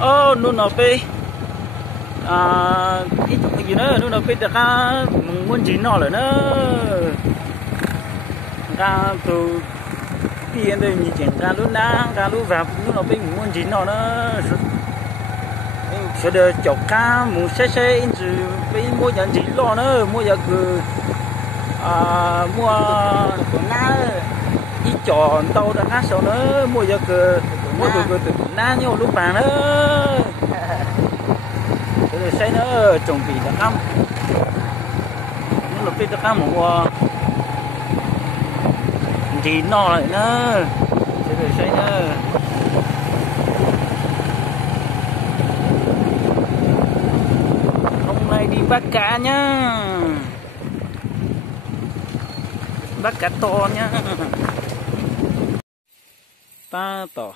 ô nô nó pe ít cái gì nữa nô nó pe được cả muốn gì nó rồi nữa cả từ tiền đây như chuyện cả lúc na cả lúc vào nô nó pe muốn gì nó nữa sẽ được chọc cá muốn xe in chữ pe mua nhận gì lo nữa mua giờ cứ mua con na ít chọn tàu đã hát sau nữa mua giờ cứ mua từ na nhau lúc vàng nữa rồi xây nữa trồng vị đã cam nhưng lúc bây giờ cam mua gì no lại nữa rồi xây nữa hôm nay đi bắt cá nhá, bắt cá to nhá, ta to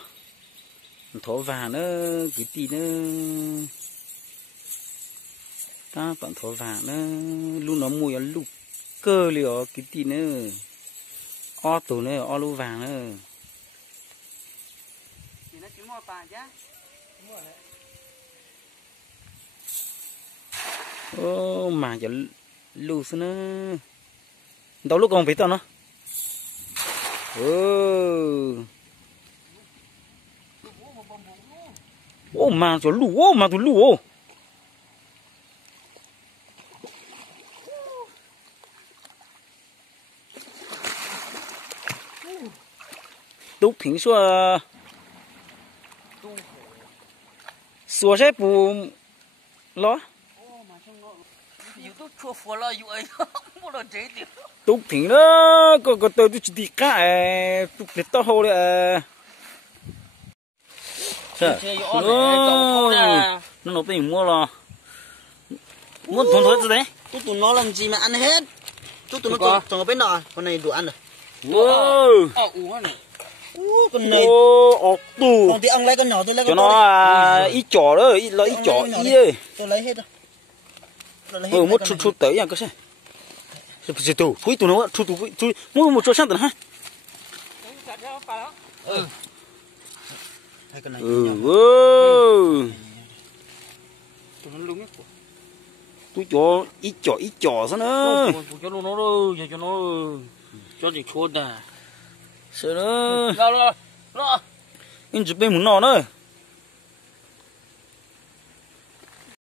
thổ vàng nữa cái tí nữa ta bạn thổ vàng nữa lúc nó mùi lúc cơ liều cái tí nữa o tủ nữa o lu vàng nữa ô mà cho lu nữa đâu lúc còn phải tao nó ô mà cho lù ô mà tụi lù ô都平说说些不咯都平了个都是地干哎都别到后了是nó bị mua lo mua thùng thôi đấy tụi nó làm gì mà ăn hết tụi nó trồng bên nọ con này đủ ăn rồi wow con này tù còn thì ông lấy con nhỏ tôi lấy cho nó ít chỏ đó ít lấy ít chỏ ít ơi tôi lấy hết rồi một chút tới à cái gì sẽ tù thui tù nó thui mua một chỗ sang tận ha tôi cho ít chỏ sao nữa cho nó đâu cho nó cho gì chua đà sợ nữa lo in chụp bên muốn nọ nữa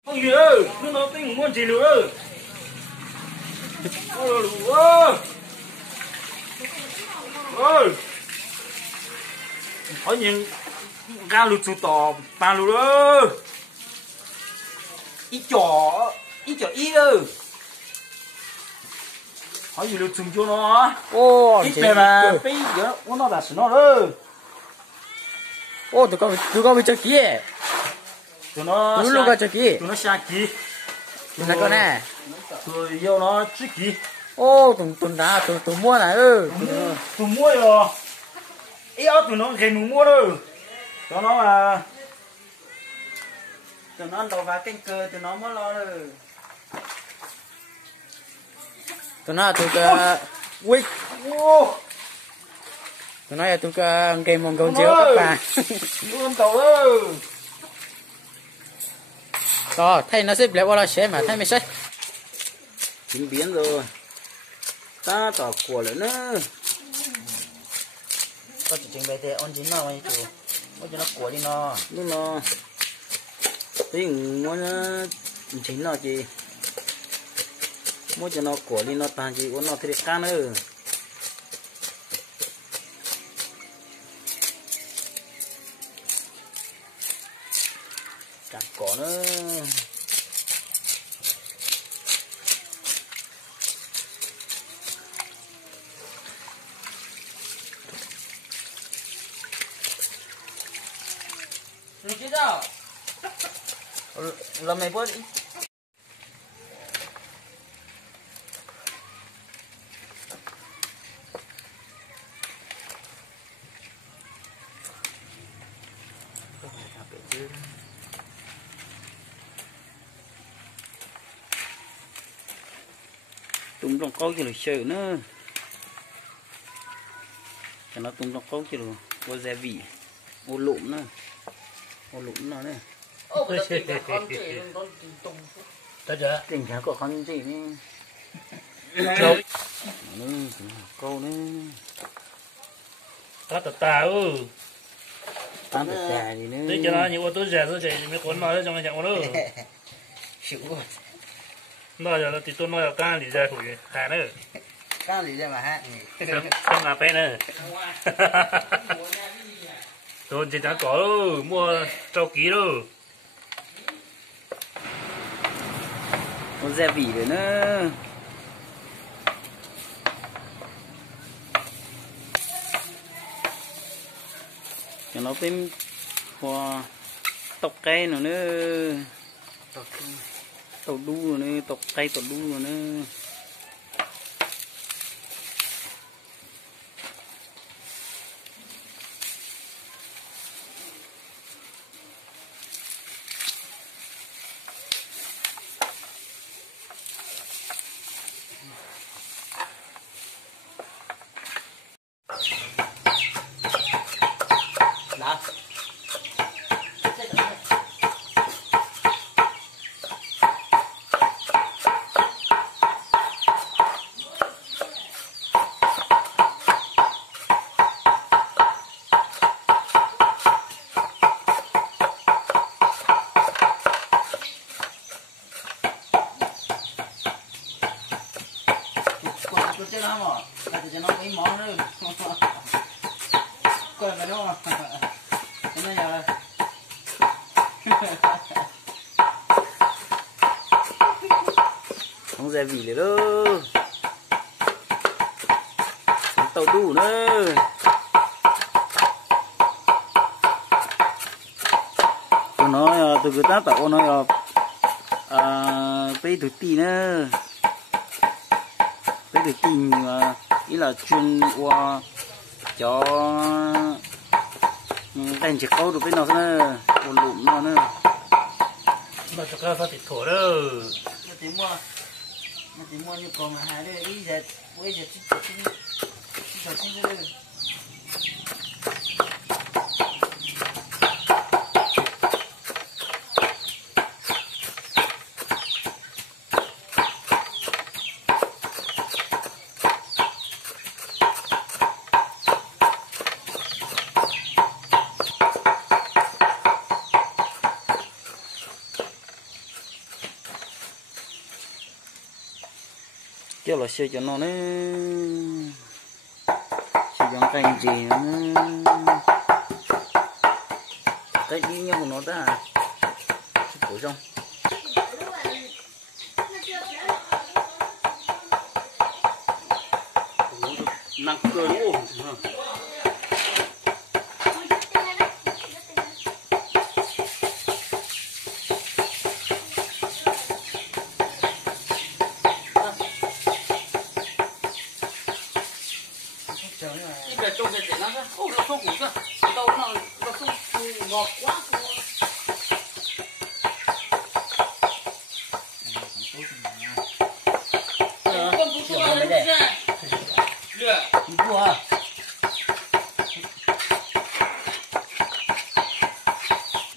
không gì đâu nó bên muốn gì nữa ơi hỏi nhìn ga lụt sụt tỏ ba lụt ơi ít chỏ ít ơi hỏi gì lụt sụt cho nó ít về mà bây giờ nó đã sửa nó rồi ô tụi con bị chơi kia tụi nó lúc chơi kia tụi nó xa kia tụi nó con nè tụi yêu nó trước kia ô tụi mua này tụi mua rồi ý áo tụi nó gây mua đâu cho nó mà tụi nó đầu vào canh cờ tụi nó mới lo rồi tụi nó tụi cái ui tụi nó tụi cái game mong cầu chiếu các bạn luôn tàu ơi rồi thay nó xếp lại qua là sẽ mà thay mày xếp chính biến rồi ta tỏ của nữa nữa có chỉ trình bày thế on chín nào ấy chủ có cho nó của đi nó nhưng nó tí mua nó chính nó gì mua cho nó của đi nó tàn gì của nó thì can nữa cắt cỏ nữa chứ đâu làm mày bớt đi tung trong câu chỉ là sợ nữa cho nó tung trong câu chỉ là có gia vị ô lụm nữa ô lụm nó này ô bây giờ tìm là con chị con tung tới chưa tình trạng của con gì đi đâu câu nữa có tờ tà tám được già gì nữa thế cho nó nhiều ô tô già rồi chạy mấy cuốn nói trong cái chẳng có đâu chịu quá nói giờ thì tôi nói là can thì ra khỏi khá nữa cao gì ra mà ha không ngà pe nữa tôi chỉ chẳng có đâu mua trâu ký đâu có gia vị rồi nữa cho nó bên hoa tóc cây nữa tàu đu nữa tóc cây tàu đu nữa đó tôi chơi nó mà tôi chơi nó mấy món nữa coi mà đúng không cái này giờ không gia vị nữa đâu tàu đu nữa tôi nói tôi cứ tát tàu nói bây được tí nữa bây được tí mà ý là chuyên qua cho cái chỉ câu được bên nó nữa còn lụm nó nữa mà cho các phát thịt thổ đâu nó tìm mua như còn hai đây ý giờ bây giờ chỉ đây cho là xe cho nó nữa sử dụng cành gì nữa cái đi nhau của nó ta phổ trong nặng cơ đúng không bây giờ trông cái nó ra ô nó không cũng ra đâu nó không ngọt quá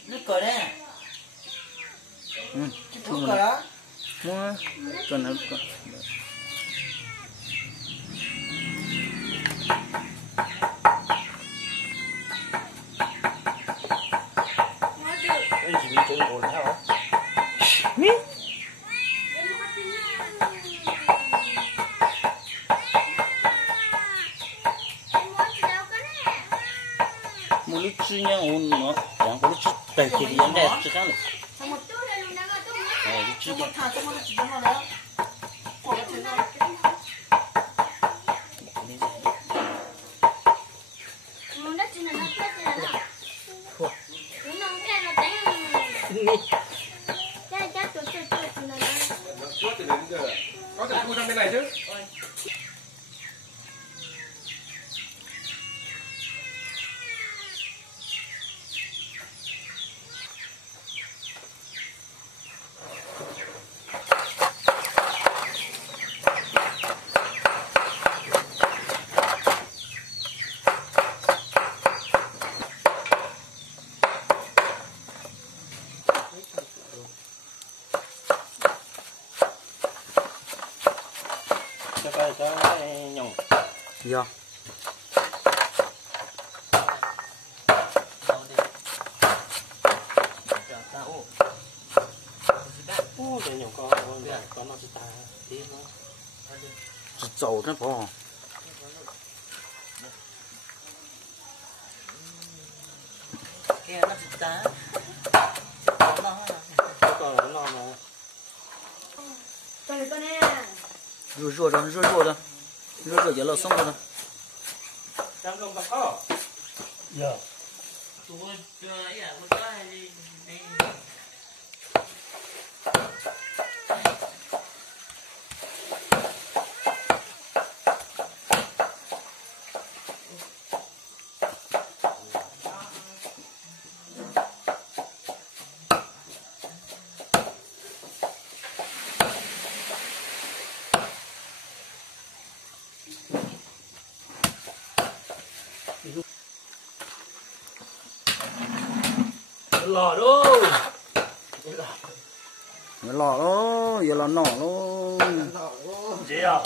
nước cờ đấy nước cờ đó mua còn nó cái gì cũng ổn theo mi một lúc chưa nhau ổn nó chẳng có lúc chưa đầy thì anh đẹp chưa khác nữa chưa một thằng cho nó chỉ cho nó đấy của nó chỉ nó có thể thu sang bên này chứ Dạ. Dầu nó bỏ. Kia nó chỉ tá. Rửa rửa đó, rửa rửa đó. Rửa rửa giờ là xong rồi đó. Dạ. Lò đâu. Nó lò đó, giờ là nỏ luôn. Gì à?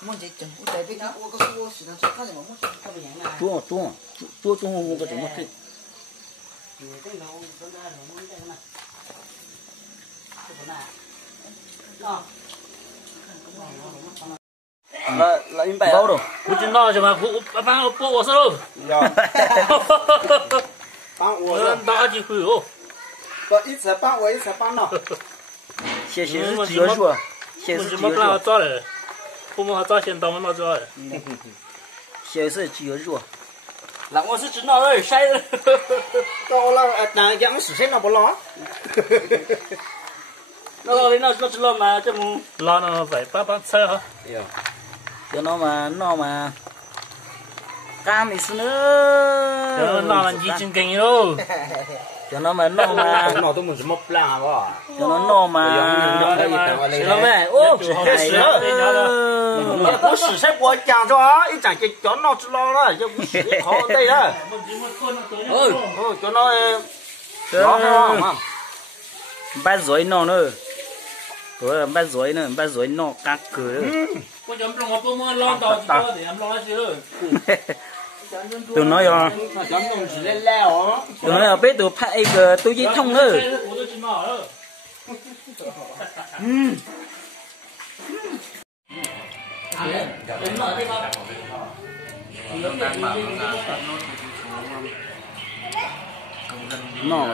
Muốn gì chẳng có tại biết nó có số sự nó khác gì mà muốn có bị nhảy này. Chua không có chuyện mất thì. Cái nó con ra nó muốn cái này. Cái nào. Đó. Là im bài. Bao đâu? Bố chỉ nói cho mà bác bộ sao? Bác chỉ khử ô. Có ít sẽ bán, ít sẽ bán nào. Xe是几个数？xe是几个数？做嘞，父母还早先当妈做嘞。xe是几个数？ Là我是知道了，晒了。到了，那讲是谁那不拉？那知道吗？这么拉那phải bắt菜哈。cho nó mà cam thì xưa nữa. Cho nó là gì chân kinh đâu. Cho nó mà nó tôi muốn một plan quá. cho nó mà nó về, ô, cái sữa. Có sữa sẽ bỏ chàng cho, ít chẳng cho nó chỉ lo đó, chứ không sữa khó đây đó. Cho nó nó bắt rồi nó nữa. Rồi bắt rồi nó cắt cửa nữa. Có chấm trong một bông lo tàu chỉ để em lo chứ. Tụi nó rồi. Tụi nó biết tụi phải cái túi giấy thông nữa. Nó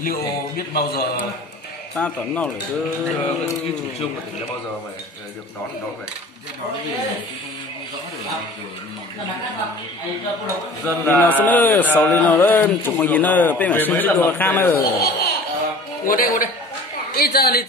liệu biết bao giờ ta toàn nó lại cứ cái chủ trương của tỉnh là bao giờ phải được đón về dân là nó sẽ sau lên nó lên chụp một gì nữa bên mà xin chữ đồ khác nữa. ngồi đây ít ra đi